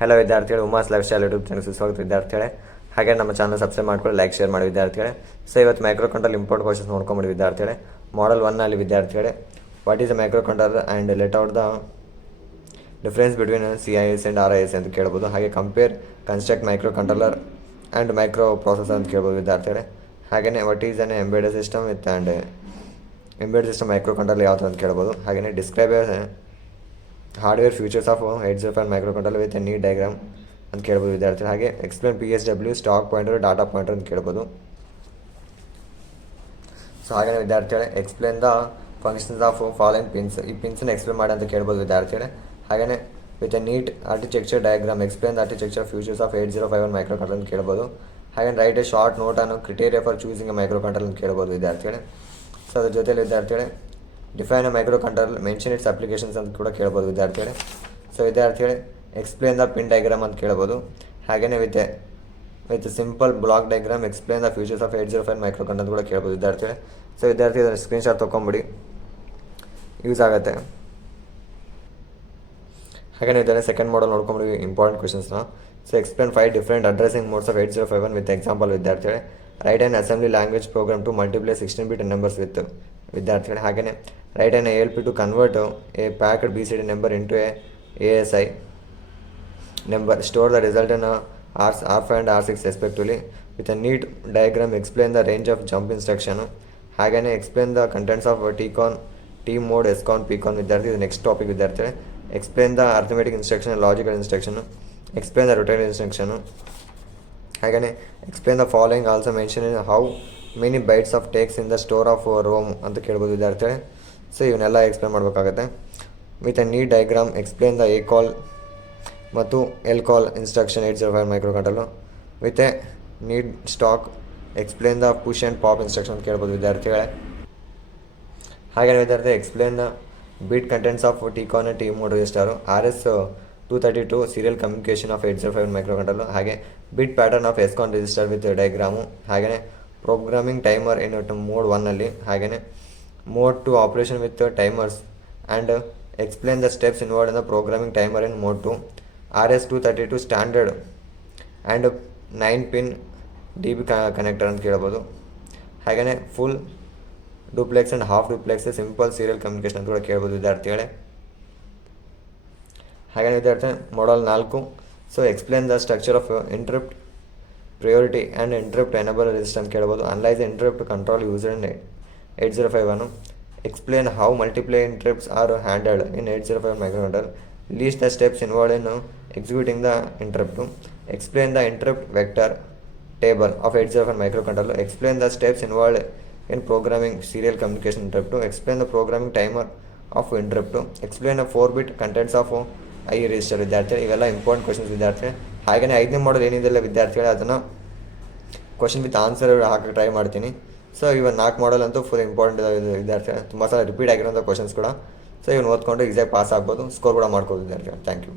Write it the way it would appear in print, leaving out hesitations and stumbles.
Hello ವಿದ್ಯಾರ್ಥಿಗಳು, Uma's life style YouTube ಚಾನಲ್ಗೆ ಸ್ವಾಗತ ವಿದ್ಯಾರ್ಥಿಗಳೇ. ಹಾಗೆ ನಮ್ಮ ಚಾನಲ್ ಸಬ್ಸ್ಕ್ರೈಬ್ ಮಾಡ್ಕೊಳ್ಳಿ, ಲೈಕ್ ಶೇರ್ ಮಾಡಿ ವಿದ್ಯಾರ್ಥಿಗಳೇ. ಸೊ ಇವತ್ತು ಮೈಕ್ರೋ ಕಂಟ್ರೋಲ್ ಇಂಪೋರ್ಟ್ ಕ್ವಶನ್ಸ್ ನೋಡ್ಕೊಂಬಿಡಿ ವಿದ್ಯಾರ್ಥಿಗಳೇ. ಮಾಡಲ್ 1 ವಿದ್ಯಾರ್ಥಿಗಳೇ, what is a micro controller and let out the difference between CIS and RIS ಅಂತ ಕೇಳ್ಬೋದು. ಹಾಗೆ compare construct micro controller and micro processor ಅಂತ ಕೇಳ್ಬೋದು ವಿದ್ಯಾರ್ಥಿಗಳೇ. ಹಾಗೆಯೇ what is an embedded system with and embedded system micro controller ಯಾವ ಥರ ಅಂತ ಕೇಳ್ಬೋದು. ಹಾಗೆಯೇ describe hardware futures of 805 micro controller with neat diagram ಅಂತ ಕೇಳ್ಬೋದು ವಿದ್ಯಾರ್ಥಿ. ಹಾಗೆ explain PSW stack pointer data pointer ಅಂತ ಕೇಳ್ಬೋದು. ಸೊ ಹಾಗೆಯೇ ವಿದ್ಯಾರ್ಥಿಗಳೇ, explain the functions of following pins, ಈ ಪಿನ್ಸನ್ನು ಎಕ್ಸ್ಪ್ಲೇನ್ ಮಾಡಿ ಅಂತ ಕೇಳ್ಬೋದು ವಿದ್ಯಾರ್ಥಿಗಳೇ. ಹಾಗೆಯೇ with a neat architecture diagram explain the architecture features of 8051 microcontroller ಅಂತ ಕೇಳ್ಬೋದು. ಹಾಗೆ ರೈಟ್ ಎ ಶಾರ್ಟ್ ನೋಟ್ ಅನ್ನು criteria for choosing a microcontroller ಅಂತ ಕೇಳ್ಬೋದು ವಿದ್ಯಾರ್ಥಿಗಳೇ. ಸೊ ಅದ್ರ ಜೊತೆಲಿ ವಿದ್ಯಾರ್ಥಿಗಳೇ, define a micro controller, mention it's applications ಅಂತ ಕೂಡ ಕೇಳ್ಬೋದು ವಿದ್ಯಾರ್ಥಿಗಳೇ. ಸೊ ವಿದ್ಯಾರ್ಥಿಗಳೇ, ಎಕ್ಸ್ಪ್ಲೇನ್ ದ ಪಿನ್ ಡಯಾಗ್ರಾಮ್ ಅಂತ ಕೇಳ್ಬೋದು. ಹಾಗೆಯೇ with simple block diagram explain the features of 805 micro controller ಕೂಡ ಕೇಳ್ಬೋದು ವಿದ್ಯಾರ್ಥಿಗಳೇ. ಸೊ ವಿದ್ಯಾರ್ಥಿ ಅದನ್ನು ಸ್ಕ್ರೀನ್ಶಾಟ್ ತೊಗೊಂಬಿಡಿ, ಯೂಸ್ ಆಗುತ್ತೆ. ಹಾಗೆಯೇ ಇದನ್ನು ಸೆಕೆಂಡ್ ಮಾಡಲ್ ನೋಡ್ಕೊಂಬಿಡಿ ಇಂಪಾರ್ಟೆಂಟ್ ಕ್ವೆಶನ್ಸ್ನ. So explain 5 different addressing modes of 8051 with example ವಿದ್ಯಾರ್ಥಿಗಳೇ. Write an assembly language program to multiply 16-bit numbers with ವಿದ್ಯಾರ್ಥಿಗಳೇ. ಹಾಗೆಯೇ write an ALP to convert a packed BCD number into a ASI number, store the result in R5 and R6 respectively. With a neat diagram explain the range of jump instruction. ಹಾಗೆಯೇ explain the contents of TCON, T mode, SCON, PCON ವಿದ್ಯಾರ್ಥಿ. ಇದು next topic ವಿದ್ಯಾರ್ಥಿಗಳೇ. Explain the arithmetic instruction, logical instruction. Explain the rotate instruction. ಹಾಗೆಯೇ explain the following also mention in how many bytes of takes in the store of ROM ಅಂತ ಕೇಳ್ಬೋದು ವಿದ್ಯಾರ್ಥಿಗಳೇ. So ಇವನ್ನೆಲ್ಲ explain ಮಾಡಬೇಕಾಗತ್ತೆ. With a neat diagram explain the ACALL ಮತ್ತು LCALL instruction 805 micro controller. With a neat stack explain the push and pop instruction ಅಂತ ಕೇಳ್ಬೋದು ವಿದ್ಯಾರ್ಥಿಗಳೇ. ಹಾಗೆಯೇ ವಿದ್ಯಾರ್ಥಿ explain the bit contents of TCON and T mode register, RS-232 serial communication of 805 micro controller. ಹಾಗೆ bit pattern of SCON register with diagram. ಹಾಗೆಯೇ programming timer in mode 1 ಹಾಗೆಯೇ mode 2 operation with timers and explain the steps involved in the programming timer in mode 2. RS-232 standard and 9-pin DB connector ಅಂತ ಕೇಳ್ಬೋದು. ಹಾಗೆಯೇ full duplex and half duplex simple serial communication ಅಂತ ಕೂಡ ಕೇಳ್ಬೋದು ವಿದ್ಯಾರ್ಥಿಗಳೇ. ಹಾಗೆಯೇ ವಿದ್ಯಾರ್ಥಿ model 4. So explain the structure of interrupt priority and interrupt enable register ಅಂತ ಕೇಳ್ಬೋದು. Analyse interrupt control user in 8051. Explain how multiply interrupts are handled in 805 micro controller. List the steps involved in executing the interrupt. Explain the interrupt vector table of 805 micro controller. Explain the steps involved in programming serial communication interrupt. Explain the programming timer of interrupt. Explain the 4-bit contents of I register ವಿದ್ಯಾರ್ಥಿ. ಇವೆಲ್ಲ important questions ವಿದ್ಯಾರ್ಥಿ. ಹಾಗೆಯೇ 5ನೇ ಮಾಡಲ್ ಏನಿದೆಲ್ಲ ವಿದ್ಯಾರ್ಥಿಗಳೇ, ಅದನ್ನು question with answer hockey try ಮಾಡ್ತೀನಿ. So ಇವತ್ತು 4 ಮಾಡಲ್ ಅಂತೂ ಫುಲ್ ಇಂಪಾರ್ಟೆಂಟ್ ವಿದ್ಯಾರ್ಥಿ, ತುಂಬ ಸಲ ರಿಪೀಟ್ ಆಗಿರೋಂಥ ಕ್ವಶನ್ಸ್ ಕೂಡ. ಸೊ ಇವನು ಓದ್ಕೊಂಡು ಎಕ್ಸಾಮ್ ಪಾಸ್ ಆಗ್ಬೋದು, ಸ್ಕೋರ್ ಕೂಡ ಮಾಡ್ಬೋದು ವಿದ್ಯಾರ್ಥಿ. Thank you.